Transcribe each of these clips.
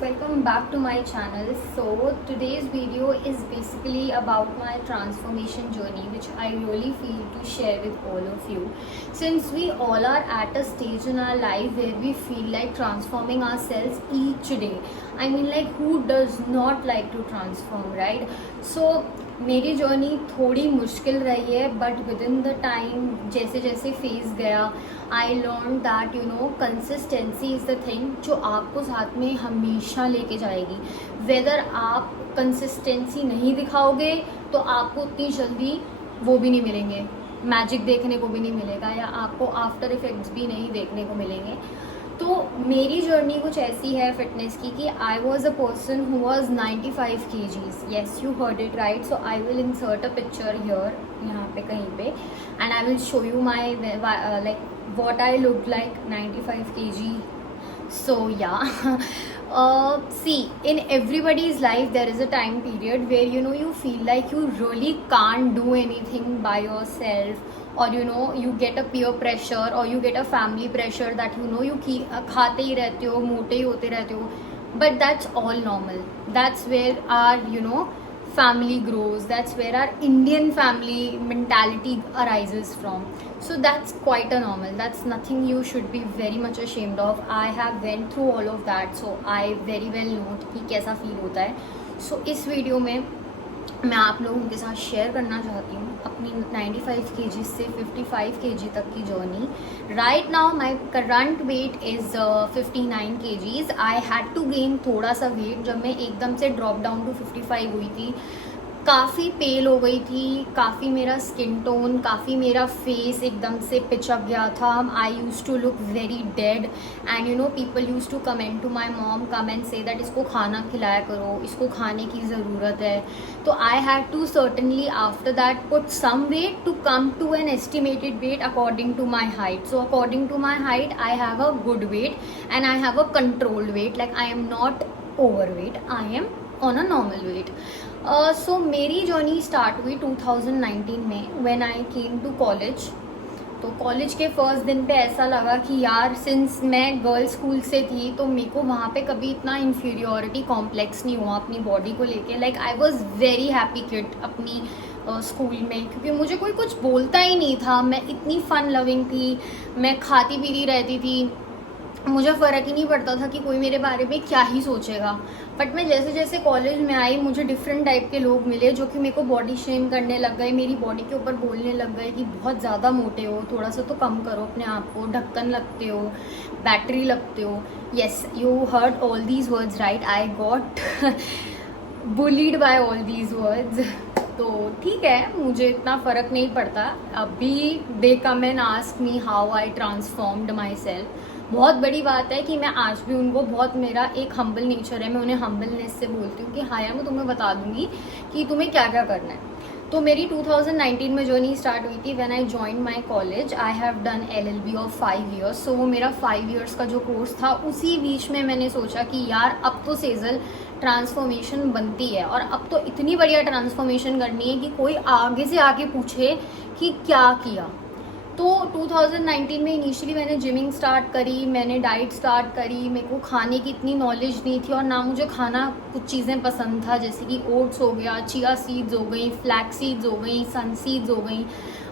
welcome back to my channel. So today's video is basically about my transformation journey, which I really feel to share with all of you, since we all are at a stage in our life where we feel like transforming ourselves each day. I mean, like, who does not like to transform, right? So मेरी journey थोड़ी मुश्किल रही है, but with in the time जैसे जैसे phase गया I learn that consistency is the thing जो आपको साथ में हमेशा लेके जाएगी. वेदर आप कंसिस्टेंसी नहीं दिखाओगे तो आपको उतनी जल्दी वो भी नहीं मिलेंगे, मैजिक देखने को भी नहीं मिलेगा, या आपको आफ्टर इफेक्ट्स भी नहीं देखने को मिलेंगे. तो मेरी जर्नी कुछ ऐसी है फिटनेस की कि I was a person who was 95 kgs. Yes, you heard it right. So I will insert a picture here, यहाँ पे कहीं पे, and I will show you my like what I look like 95 kg. So yeah, see, in everybody's life there is a time period where you feel like you really can't do anything by yourself, or you get a peer pressure or you get a family pressure that you खाते ही रहते हो, मोटे ही होते रहते हो. But that's all normal. That's where our family grows. That's where our Indian family mentality arises from. So that's quite a normal. That's nothing you should be very much ashamed of. I have went through all of that, so I very well know कि कैसा feel होता है. So इस video में मैं आप लोगों के साथ शेयर करना चाहती हूँ अपनी 95 kg से 55 kg तक की journey. Right now my current weight is 59 kgs. I had to gain थोड़ा सा वेट जब मैं एकदम से ड्रॉप डाउन टू 55 हुई थी. काफ़ी पेल हो गई थी, काफ़ी मेरा स्किन टोन, काफ़ी मेरा फेस एकदम से पिचक गया था. I use to look very dead, and people use to comment to my mom, come and say that इसको खाना खिलाया करो, इसको खाने की ज़रूरत है. तो I had to certainly after that put some weight to come to an estimated weight according to my height. So according to my height I have a good weight and I have a controlled weight. Like I am not over weight, I am on a normal weight. So मेरी journey start हुई 2019 में when I came to college. तो college के first दिन पे ऐसा लगा कि यार, सिंस मैं गर्ल्स स्कूल से थी तो मेरे को वहाँ पे कभी इतना इन्फीरियोरिटी कॉम्प्लेक्स नहीं हुआ अपनी बॉडी को लेके. Like I was very happy kid अपनी स्कूल में, क्योंकि मुझे कोई कुछ बोलता ही नहीं था. मैं इतनी फन लविंग थी, मैं खाती पीती रहती थी, मुझे फ़र्क ही नहीं पड़ता था कि कोई मेरे बारे में क्या ही सोचेगा. बट मैं जैसे जैसे कॉलेज में आई मुझे डिफरेंट टाइप के लोग मिले जो कि मेरे को बॉडी शेम करने लग गए, मेरी बॉडी के ऊपर बोलने लग गए कि बहुत ज़्यादा मोटे हो, थोड़ा सा तो कम करो अपने आप को, ढक्कन लगते हो, बैटरी लगते हो. Yes, you heard all these words right. I got bullied by all these words. तो ठीक है, मुझे इतना फ़र्क नहीं पड़ता. अभी they come and ask me how I transformed myself. बहुत बड़ी बात है कि मैं आज भी उनको, बहुत मेरा एक हम्बल नेचर है, मैं उन्हें हम्बलनेस से बोलती हूँ कि हाँ यार, मैं तुम्हें बता दूंगी कि तुम्हें क्या क्या करना है. तो मेरी 2019 में जर्नी स्टार्ट हुई थी when I join my college. I have done LLB of 5 years. सो वो मेरा 5 years का जो कोर्स था, उसी बीच में मैंने सोचा कि यार अब तो सेजल ट्रांसफॉर्मेशन बनती है, और अब तो इतनी बढ़िया ट्रांसफॉर्मेशन करनी है कि कोई आगे से आके पूछे कि क्या किया. तो 2019 में इनिशियली मैंने जिमिंग स्टार्ट करी, मैंने डाइट स्टार्ट करी. मेरे को खाने की इतनी नॉलेज नहीं थी और ना मुझे खाना कुछ चीज़ें पसंद था, जैसे कि ओट्स हो गया, चिया सीड्स हो गई, फ्लैक्स सीड्स हो गई, सन सीड्स हो गई.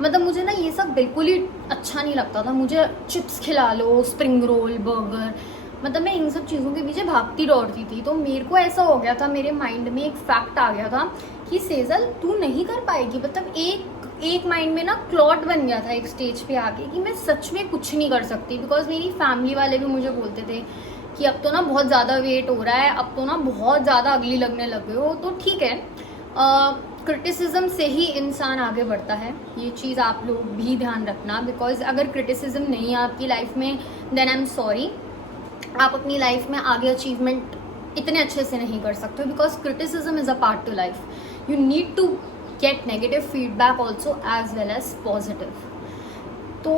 मतलब मुझे ना ये सब बिल्कुल ही अच्छा नहीं लगता था. मुझे चिप्स खिला लो, स्प्रिंग रोल, बर्गर, मतलब मैं इन सब चीज़ों के पीछे भागती दौड़ती थी. तो मेरे को ऐसा हो गया था, मेरे माइंड में एक फैक्ट आ गया था कि सेजल तू नहीं कर पाएगी. मतलब एक माइंड में ना क्लॉट बन गया था एक स्टेज पे आके कि मैं सच में कुछ नहीं कर सकती. बिकॉज मेरी फैमिली वाले भी मुझे बोलते थे कि अब तो ना बहुत ज़्यादा वेट हो रहा है, अब तो ना बहुत ज़्यादा अगली लगने लगे हो. तो ठीक है, क्रिटिसिज्म से ही इंसान आगे बढ़ता है, ये चीज़ आप लोग भी ध्यान रखना. बिकॉज अगर क्रिटिसिज्म नहीं है आपकी लाइफ में, देन आई एम सॉरी, आप अपनी लाइफ में आगे अचीवमेंट इतने अच्छे से नहीं कर सकते. Because criticism is a part to life. You need to get negative feedback also as well as positive. तो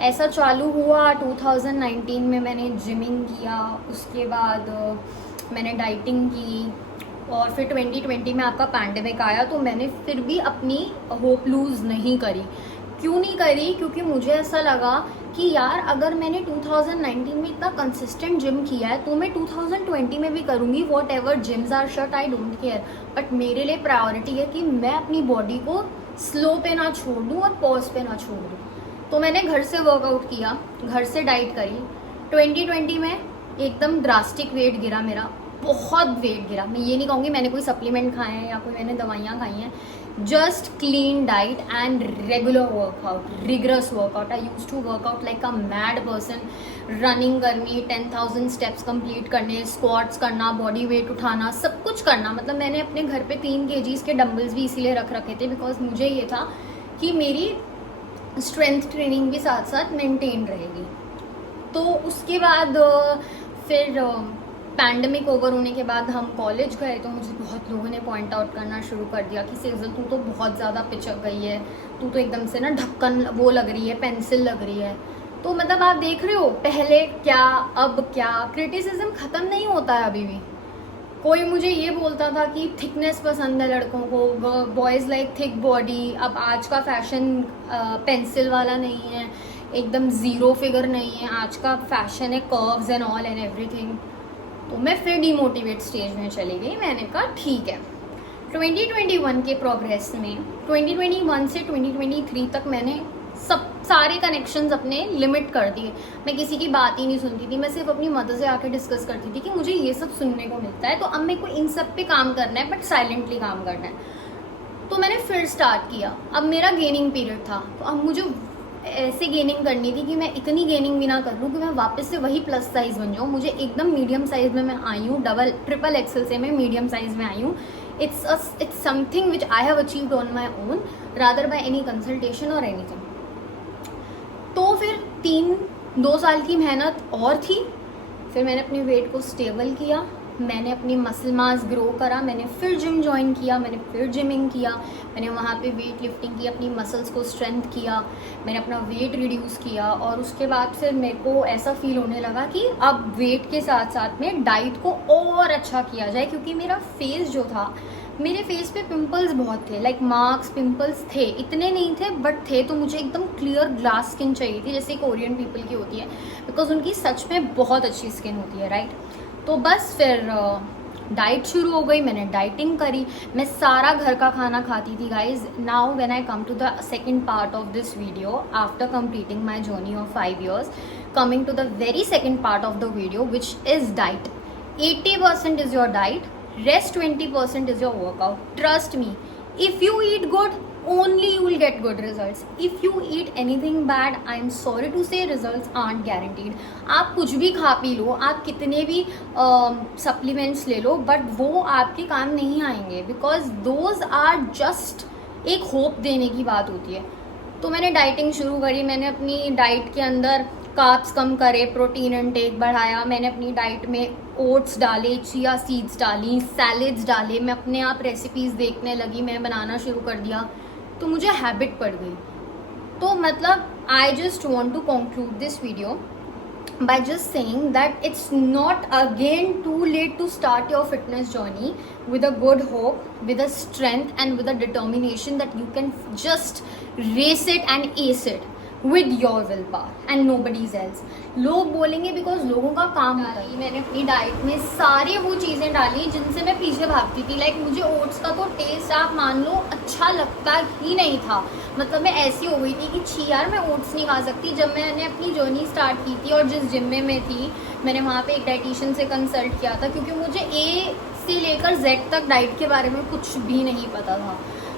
ऐसा चालू हुआ 2019 में. मैंने जिमिंग किया, उसके बाद मैंने डाइटिंग की, और फिर 2020 में आपका पैंडेमिक आया. तो मैंने फिर भी अपनी होप लूज़ नहीं करी. क्यों नहीं करी? क्योंकि मुझे ऐसा लगा कि यार अगर मैंने 2019 में इतना कंसिस्टेंट जिम किया है तो मैं 2020 में भी करूँगी. Whatever gyms are shut, I don't care, but मेरे लिए प्रायोरिटी है कि मैं अपनी बॉडी को स्लो पे ना छोड़ दूँ और पॉज पे ना छोड़ दूँ. तो मैंने घर से वर्कआउट किया, घर से डाइट करी. 2020 में एकदम ड्रास्टिक वेट गिरा मेरा, बहुत वेट गिरा. मैं ये नहीं कहूँगी मैंने कोई सप्लीमेंट खाए हैं या कोई मैंने दवाइयाँ खाई हैं. Just clean diet and regular workout, rigorous workout. I use to workout like a mad person. Running करनी, 10,000 स्टेप्स कंप्लीट करने, स्क्वाट्स करना, बॉडी वेट उठाना, सब कुछ करना. मतलब मैंने अपने घर पे 3 kgs के डम्बल्स भी इसीलिए रख रखे थे बिकॉज मुझे ये था कि मेरी स्ट्रेंथ ट्रेनिंग भी साथ साथ मेंटेन रहेगी. तो उसके बाद फिर पैंडमिक ओवर होने के बाद हम कॉलेज गए तो मुझे बहुत लोगों ने पॉइंट आउट करना शुरू कर दिया कि सेजल तू तो बहुत ज़्यादा पिचक गई है, तू तो एकदम से ना ढक्कन वो लग रही है, पेंसिल लग रही है. तो मतलब आप देख रहे हो पहले क्या अब क्या, क्रिटिसिज्म ख़त्म नहीं होता है अभी भी. कोई मुझे ये बोलता था कि थिकनेस पसंद है लड़कों को, बॉयज़ लाइक थिक बॉडी. अब आज का फैशन पेंसिल वाला नहीं है, एकदम ज़ीरो फिगर नहीं है. आज का फैशन है curves and all and everything. तो मैं फिर डिमोटिवेट स्टेज में चली गई. मैंने कहा ठीक है. 2021 के प्रोग्रेस में 2021 से 2023 तक मैंने सारे कनेक्शंस अपने लिमिट कर दिए. मैं किसी की बात ही नहीं सुनती थी. मैं सिर्फ अपनी मदर से आके डिस्कस करती थी कि मुझे ये सब सुनने को मिलता है, तो अब मेरे को इन सब पे काम करना है, बट साइलेंटली काम करना है. तो मैंने फिर स्टार्ट किया. अब मेरा गेनिंग पीरियड था, तो अब मुझे ऐसे गेनिंग करनी थी कि मैं इतनी गेनिंग भी ना कर लूँ कि मैं वापस से वही प्लस साइज बन जाऊँ. मुझे एकदम मीडियम साइज में मैं आई हूँ, ट्रिपल एक्सल से मैं मीडियम साइज में आई हूँ. It's something which I have achieved on my own rather by any consultation और एनीथिंग. तो फिर 2 साल की मेहनत और थी. फिर मैंने अपने वेट को स्टेबल किया, मैंने अपनी मसल मास ग्रो करा, मैंने फिर जिम ज्वाइन किया, मैंने फिर जिमिंग किया, मैंने वहाँ पे वेट लिफ्टिंग की, अपनी मसल्स को स्ट्रेंथ किया, मैंने अपना वेट रिड्यूस किया. और उसके बाद फिर मेरे को ऐसा फील होने लगा कि अब वेट के साथ साथ में डाइट को और अच्छा किया जाए, क्योंकि मेरा फेस जो था, मेरे फेस पे पिंपल्स बहुत थे, लाइक मार्क्स पिंपल्स थे. इतने नहीं थे बट थे. तो मुझे एकदम क्लियर ग्लास स्किन चाहिए थी जैसे कोरियन पीपल की होती है, बिकॉज उनकी सच में बहुत अच्छी स्किन होती है, राइट. तो बस फिर डाइट शुरू हो गई, मैंने डाइटिंग करी, मैं सारा घर का खाना खाती थी guys. Now when I come to the second part of this video after completing my journey of 5 years, coming to the very second part of the video which is diet. 80% is your diet, rest 20% is your workout. Trust me, if you eat good, only you will get good results. If you eat anything bad, I am sorry to say, results aren't guaranteed. आप कुछ भी खा P low, आप कितने भी supplements ले लो, but वो आपके काम नहीं आएंगे, बिकॉज दोज आर जस्ट एक होप देने की बात होती है. तो मैंने डाइटिंग शुरू करी. मैंने अपनी डाइट के अंदर कार्ब्स कम करे, प्रोटीन इनटेक बढ़ाया. मैंने अपनी डाइट में ओट्स डाले, चिया सीड्स डाली, सैलेड्स डाले. मैं अपने आप रेसिपीज़ देखने लगी, मैं बनाना शुरू कर दिया. तो मुझे हैबिट पड़ गई. तो मतलब I just want to conclude this video by just saying that it's not again too late to start your fitness journey with a good hope, with a strength and with a determination that you can just race it and ace it with your willpower and nobody's else. लोग बोलेंगे because लोगों का काम होता है. मैंने अपनी diet में सारी वो चीज़ें डाली जिनसे मैं पीछे भागती थी. लाइक मुझे ओट्स का तो टेस्ट आप मान लो अच्छा लगता ही नहीं था. मतलब मैं ऐसी हो गई थी कि छी यार मैं ओट्स नहीं खा सकती. जब मैंने अपनी जर्नी स्टार्ट की थी और जिस जिम में मैं थी, मैंने वहाँ पे एक डाइटिशियन से कंसल्ट किया था, क्योंकि मुझे ए से लेकर जेड तक डाइट के बारे में कुछ भी नहीं पता था.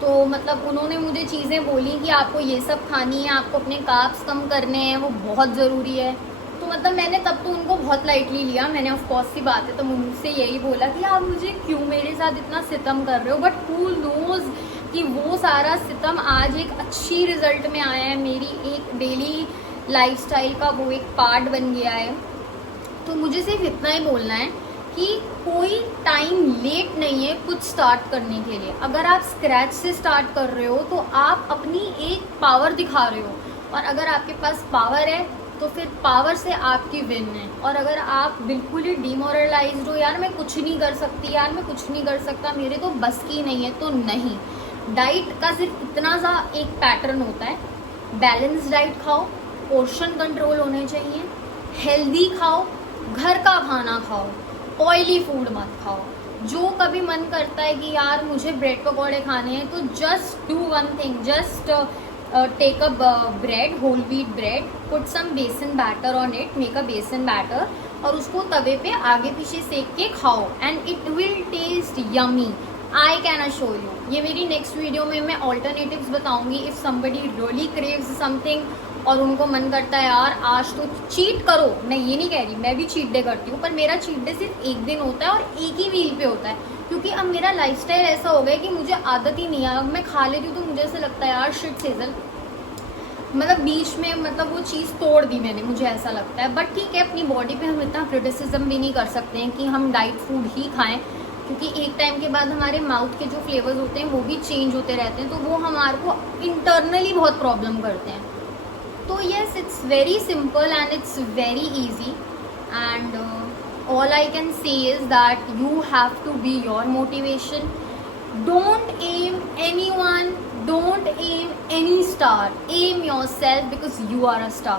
तो मतलब उन्होंने मुझे चीज़ें बोली कि आपको ये सब खानी है, आपको अपने कार्ब्स कम करने हैं, वो बहुत ज़रूरी है. तो मतलब मैंने तब तो उनको बहुत लाइटली लिया. मैंने ऑफकोर्स सी बात है तो मुझसे यही बोला कि आप मुझे क्यों मेरे साथ इतना सितम कर रहे हो. बट हू नोज़ कि वो सारा सितम आज एक अच्छी रिजल्ट में आया है. मेरी एक डेली लाइफस्टाइल का वो एक पार्ट बन गया है. तो मुझे सिर्फ इतना ही बोलना है कि कोई टाइम लेट नहीं है कुछ स्टार्ट करने के लिए. अगर आप स्क्रैच से स्टार्ट कर रहे हो तो आप अपनी एक पावर दिखा रहे हो, और अगर आपके पास पावर है तो फिर पावर से आपकी विन है. और अगर आप बिल्कुल ही डिमोरलाइज्ड हो, यार मैं कुछ नहीं कर सकती, यार मैं कुछ नहीं कर सकता, मेरे तो बस की नहीं है, तो नहीं. डाइट का सिर्फ इतना सा एक पैटर्न होता है, बैलेंस डाइट खाओ, पोर्शन कंट्रोल होने चाहिए, हेल्दी खाओ, घर का खाना खाओ, ऑयली फूड मत खाओ। जो कभी मन करता है कि यार मुझे ब्रेड पकौड़े खाने हैं, तो just do one thing, just take a bread, whole wheat bread, put some besan batter on it, make a besan batter, और उसको तवे पे आगे पीछे सेक के खाओ, and it will taste yummy, I can assure you. ये मेरी नेक्स्ट वीडियो में मैं ऑल्टरनेटिव्स बताऊंगी। If somebody really craves something और उनको मन करता है यार आज तो चीट करो, मैं ये नहीं कह रही, मैं भी चीट डे करती हूँ, पर मेरा चीट डे सिर्फ एक दिन होता है और एक ही मील पे होता है, क्योंकि अब मेरा लाइफस्टाइल ऐसा हो गया कि मुझे आदत ही नहीं है। अब मैं खा लेती हूँ तो मुझे ऐसा लगता है यार शिट सेजल, मतलब बीच में मतलब वो चीज़ तोड़ दी मैंने, मुझे ऐसा लगता है। बट ठीक है, अपनी बॉडी पे हम इतना क्रिटिसिज्म भी नहीं कर सकते हैं कि हम डाइट फूड ही खाएं, क्योंकि एक टाइम के बाद हमारे माउथ के जो फ्लेवर्स होते हैं वो भी चेंज होते रहते हैं, तो वो हमारे को इंटरनली बहुत प्रॉब्लम करते हैं। तो yes, it's very simple and it's very easy, and all I can say is that you have to be your motivation. Don't aim anyone, don't aim any star, aim yourself because you are a star।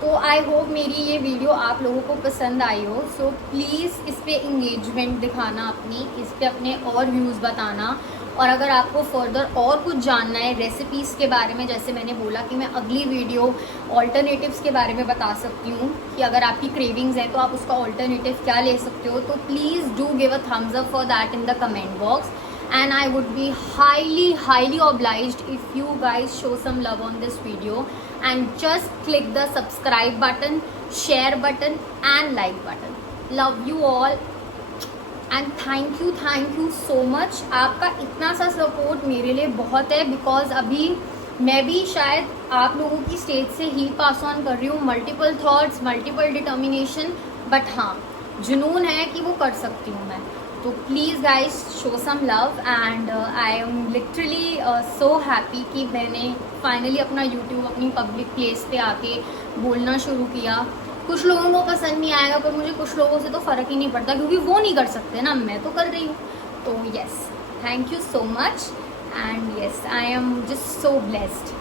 तो I hope मेरी ये video आप लोगों को पसंद आई हो। So please इस पे इंगेजमेंट दिखाना अपनी, इस पे अपने और व्यूज़ बताना, और अगर आपको फर्दर और कुछ जानना है रेसिपीज़ के बारे में, जैसे मैंने बोला कि मैं अगली वीडियो ऑल्टरनेटिव्स के बारे में बता सकती हूँ कि अगर आपकी क्रेविंग्स हैं तो आप उसका ऑल्टरनेटिव क्या ले सकते हो, तो please do give a thumbs up for that in the comment box, and I would be highly obliged if you guys show some love on this video and just click the subscribe button, share button and like button. Love you all and thank you so much. आपका इतना सा support मेरे लिए बहुत है, because अभी मैं भी शायद आप लोगों की स्टेज से ही पास ऑन कर रही हूँ multiple thoughts, multiple determination, but हाँ जुनून है कि वो कर सकती हूँ मैं। तो please guys show some love, and I am literally so happy कि मैंने फाइनली अपना यूट्यूब अपनी पब्लिक प्लेस पे आके बोलना शुरू किया। कुछ लोगों को पसंद नहीं आएगा, पर मुझे कुछ लोगों से तो फ़र्क ही नहीं पड़ता, क्योंकि वो नहीं कर सकते ना, मैं तो कर रही हूँ। तो yes, thank you so much, and yes I am just so blessed.